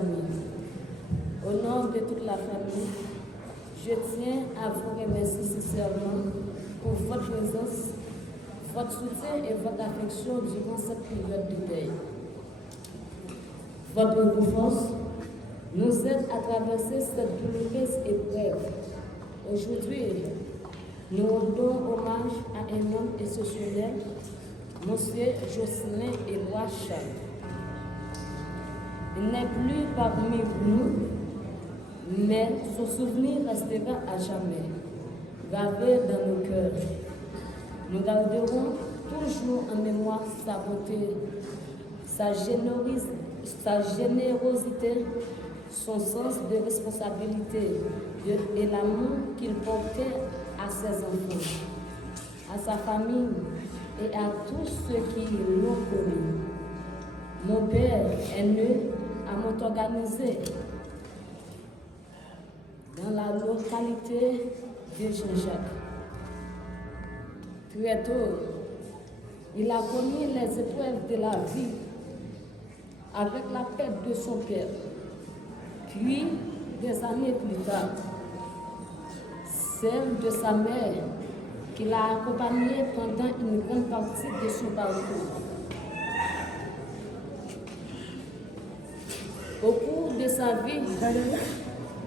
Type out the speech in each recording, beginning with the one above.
amis, au nom de toute la famille, je tiens à vous remercier sincèrement pour votre présence, votre soutien et votre affection durant cette période de deuil. Votre confiance nous aide à traverser cette douloureuse épreuve. Aujourd'hui, nous rendons hommage à un homme exceptionnel, M. Jocelyn Éloi Charles. Il n'est plus parmi nous, mais son souvenir restera à jamais, gravé dans nos cœurs. Nous garderons toujours en mémoire sa beauté, sa générosité, son sens de responsabilité et l'amour qu'il portait à ses enfants, à sa famille et à tous ceux qui l'ont connu. Mon père est né à Montorganisé, dans la localité de Jean-Jacques. Très tôt, il a connu les épreuves de la vie avec la perte de son père. Puis, des années plus tard, celle de sa mère, qui l'a accompagné pendant une grande partie de son parcours. Au cours de sa vie,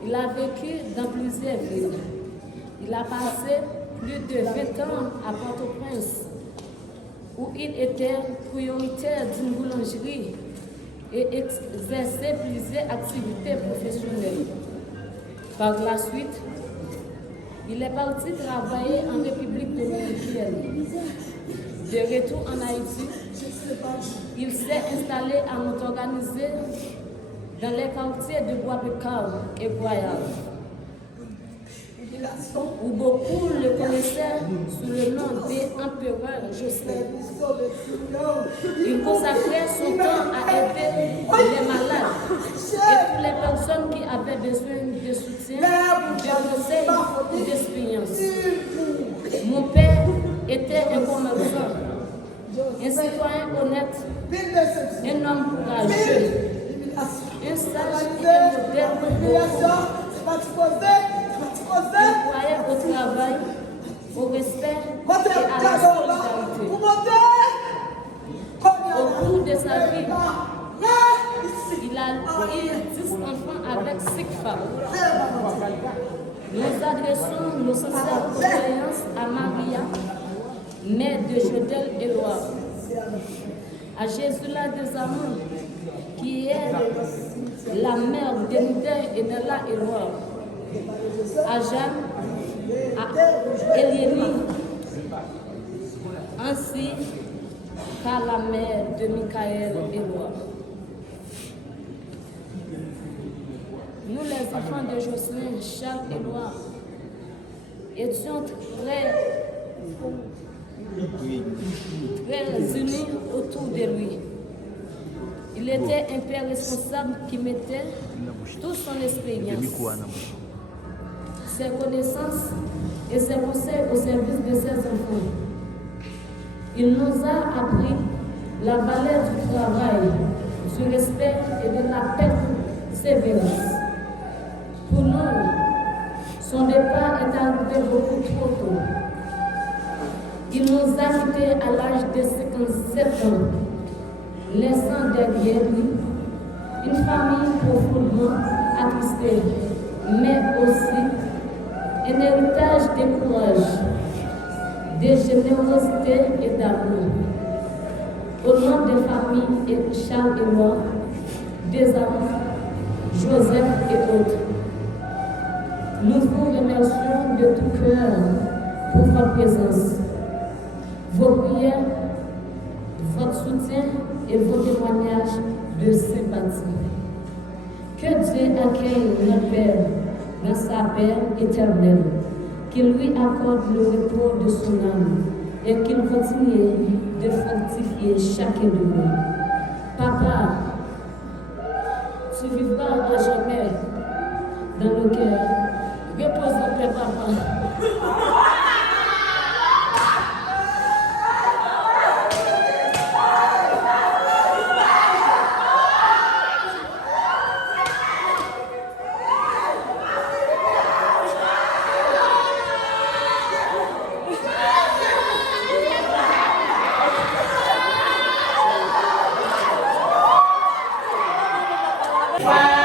il a vécu dans plusieurs villes. Il a passé plus de 20 ans à Port-au-Prince, où il était prioritaire d'une boulangerie et exerçait plusieurs activités professionnelles. Par la suite, il est parti travailler en République dominicaine. De retour en Haïti, il s'est installé à Montorganisé dans les quartiers de Bois-Pécao et Guayave, où beaucoup le connaissaient sous le nom d'Empereur Jocelyn. Il consacrait son temps à aider les malades et toutes les personnes qui avaient besoin de soutien, de conseils ou d'expérience. Mon père était un commerçant, un citoyen honnête, un homme courageux, un sage et un modèle il croyait au travail, au respect et à la solidarité. Au cours de sa vie, il a eu 10 enfants avec 6 femmes. Nous adressons nos sincères condoléances à Maria, mère de Jodel Éloi, à Jésus-La des Amants, qui est la mère d'Enidin et Nella Éloi, à Jeanne, à Eliénie, ainsi qu'à la mère de Michael Éloi. Nous, les enfants de Jocelyn Charles Éloi, étions très unis autour de lui. Il était un père responsable qui mettait toute son expérience, ses connaissances et ses conseils au service de ses enfants. Il nous a appris la valeur du travail, du respect et de la persévérance. Pour nous, son départ est arrivé beaucoup trop tôt. Il nous a quittés à l'âge de 57 ans, laissant derrière lui une famille profondément attristée, mais aussi un héritage de courage, de générosité et d'amour. Au nom des familles Charles et moi, des amants, Joseph et autres, nous vous remercions de tout cœur pour votre présence, vos prières, votre soutien et vos témoignages de sympathie. Que Dieu accueille notre Père dans sa paix éternelle, qu'il lui accorde le repos de son âme et qu'il continue de fortifier chacun de nous. Papa, tu vivras à jamais dans nos cœurs. Repose en paix, papa. Ensemble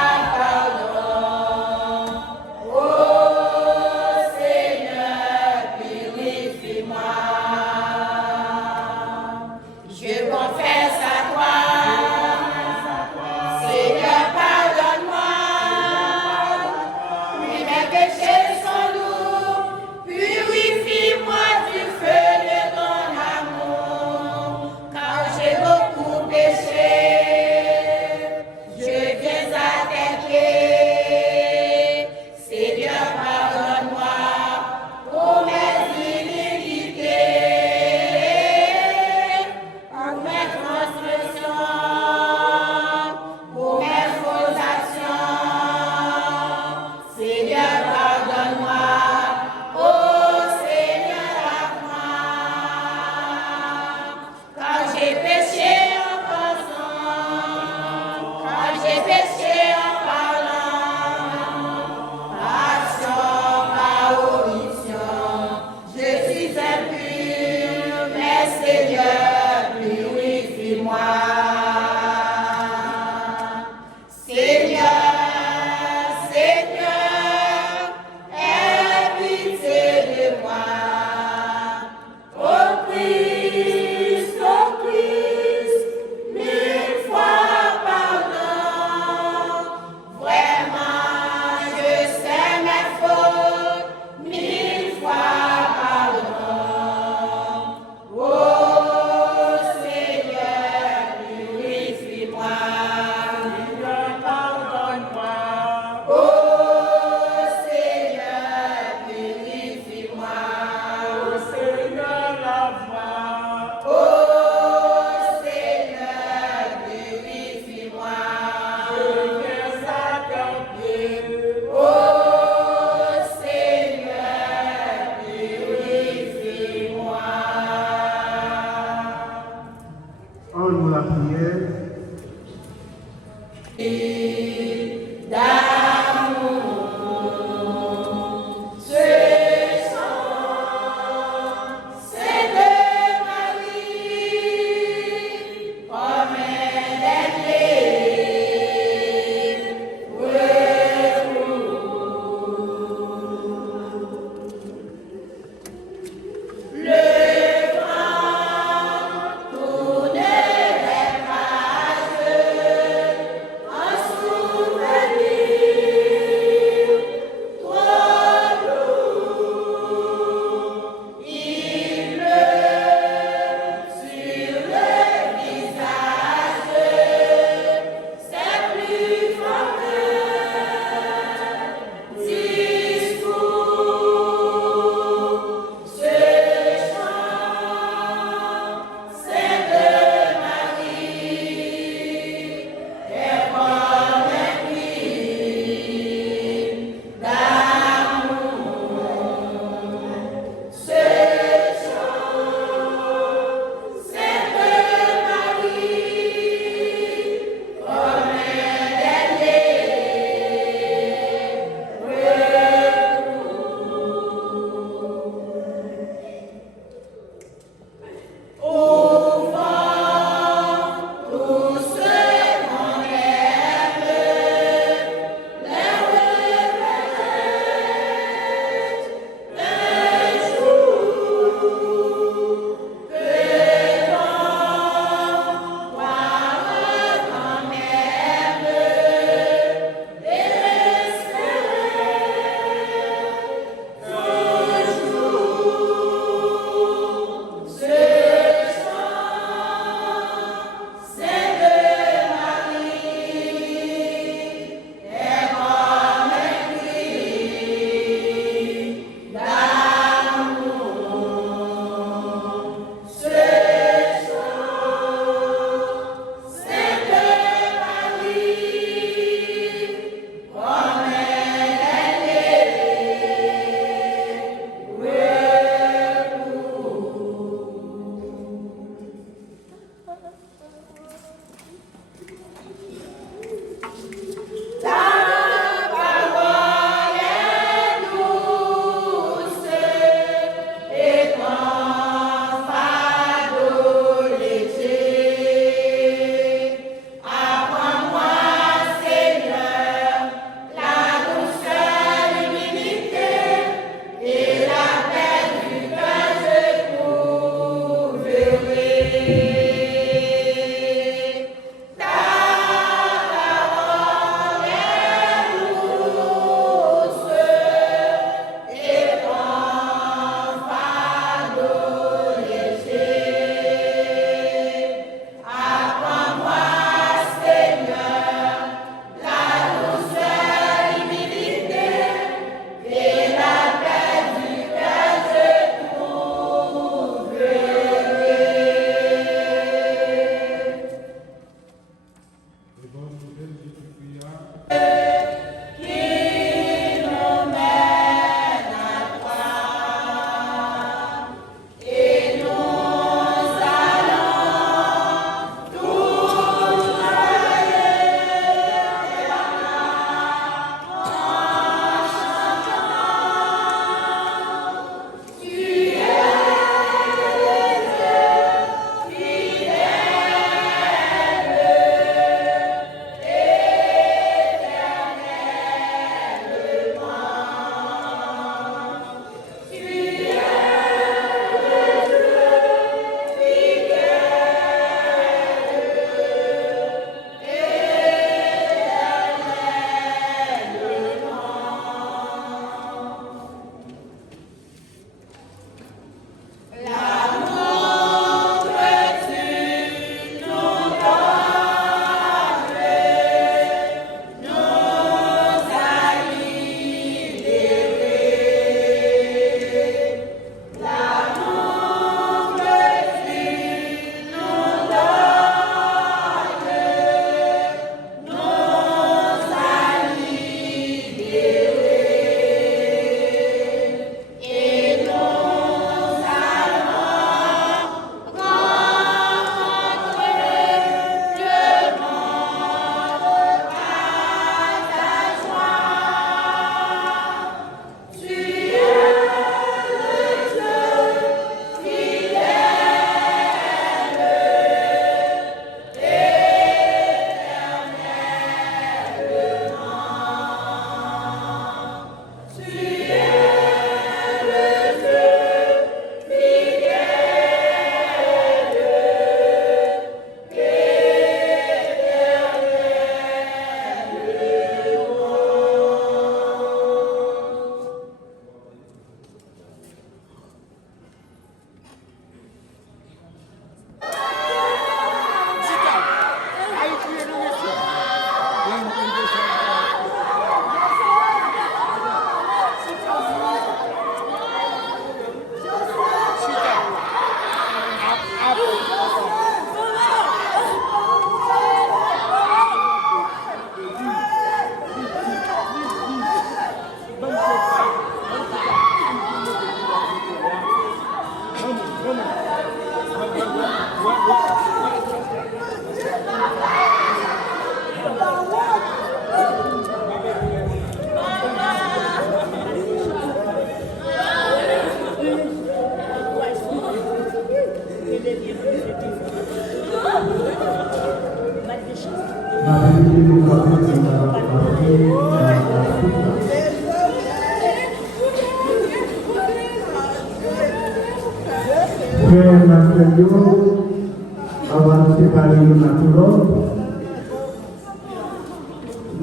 Avant de séparer l'un à l'autre,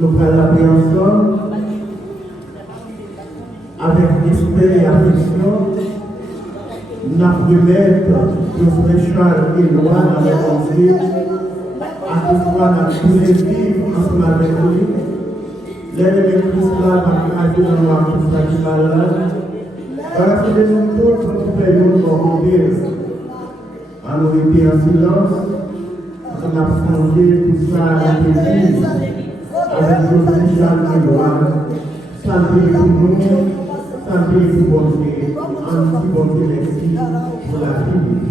nous prenons la prière ensemble avec respect et affection. Nous remettons nos frères et lois dans les pensées, à toutefois dans tous les vivre ensemble avec lui. L'ennemi Christ là va agir dans la conscience du malade. Rassemblez-nous tous pour faire nous remonter. À nous rester en silence, on a changé tout ça à l'église, avec nos Jean et Loire, santé pour nous, santé pour bonté, anti-bonté merci pour la vie.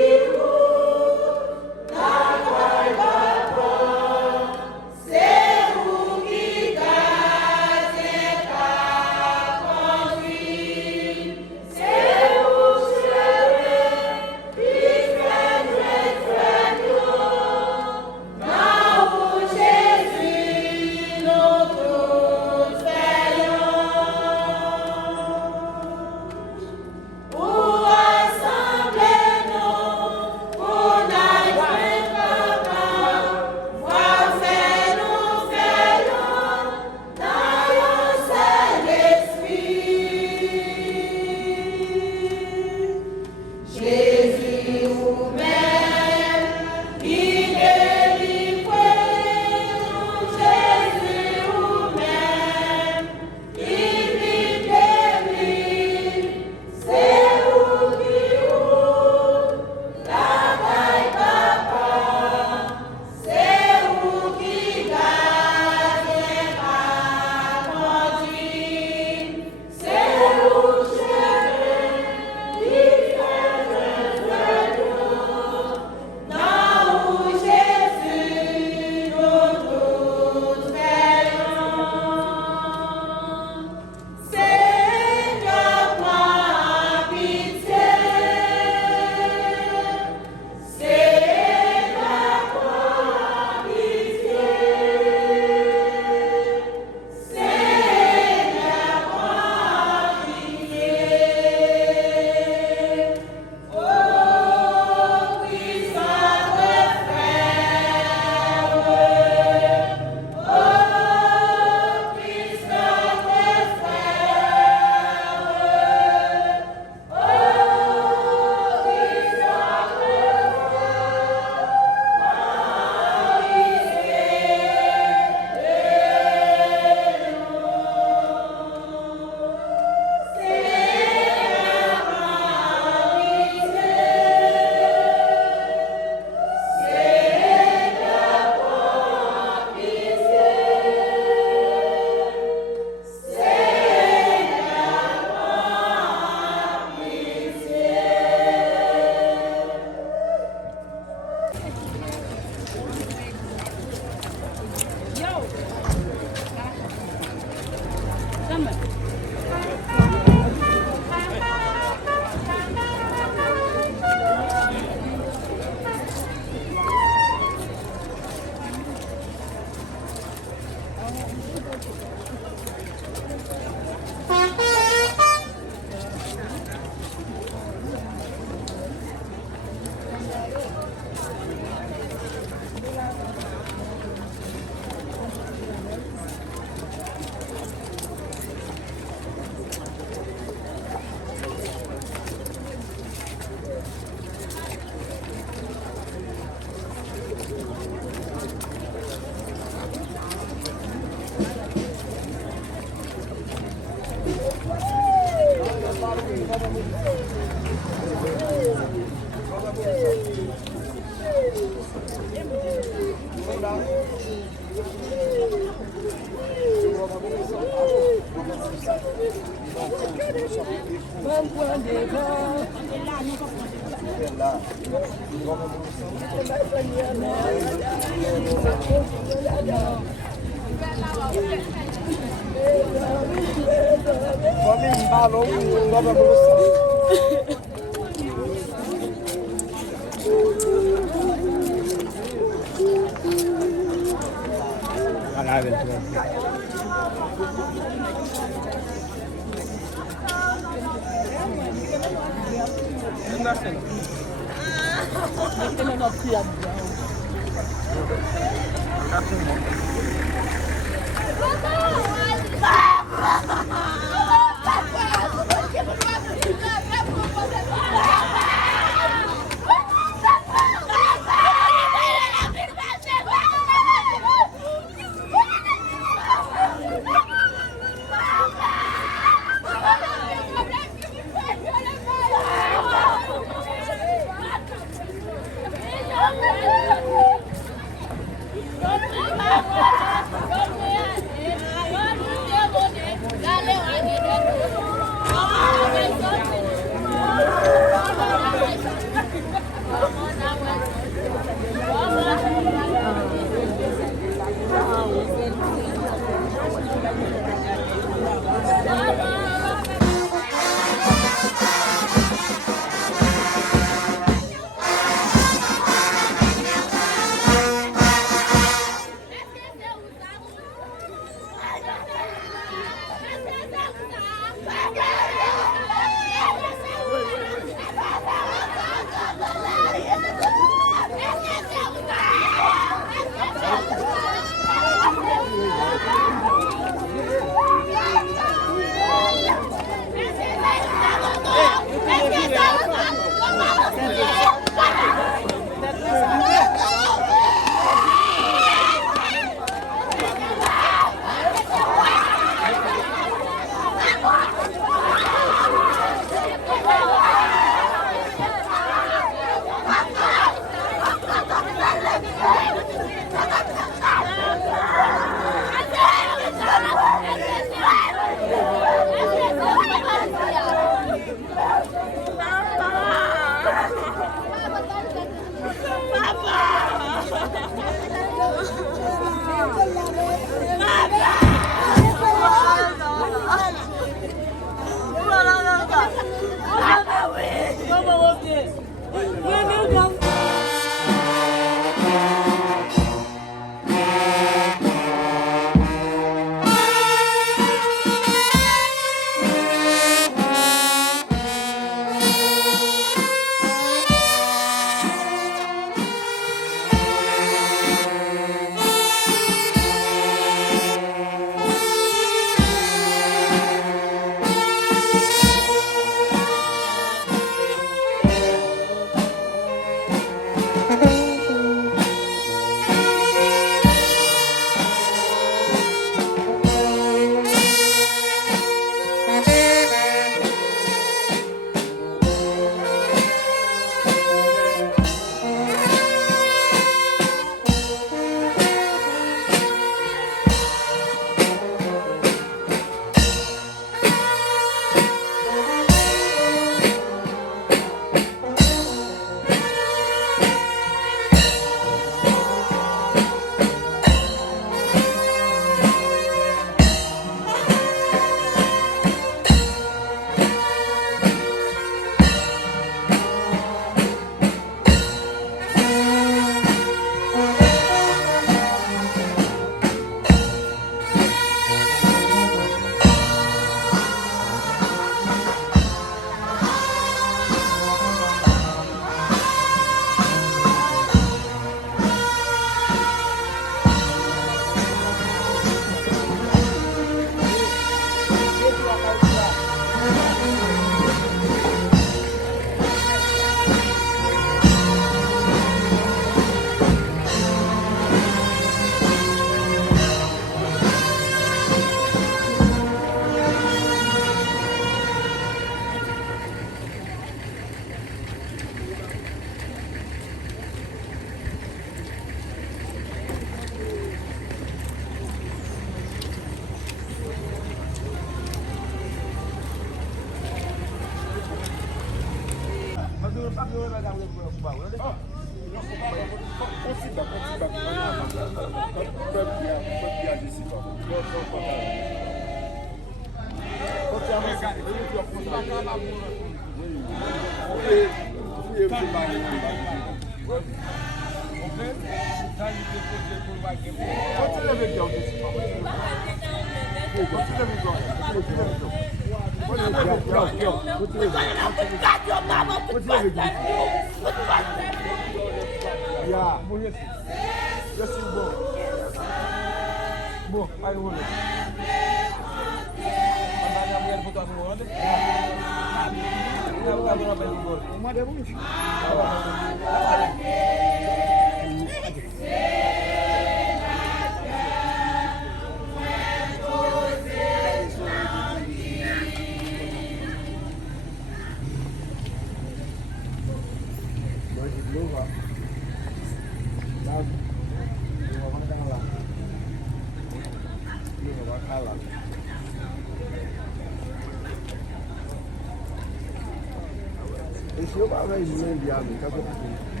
Esse eu vai ver ele enviado, tá com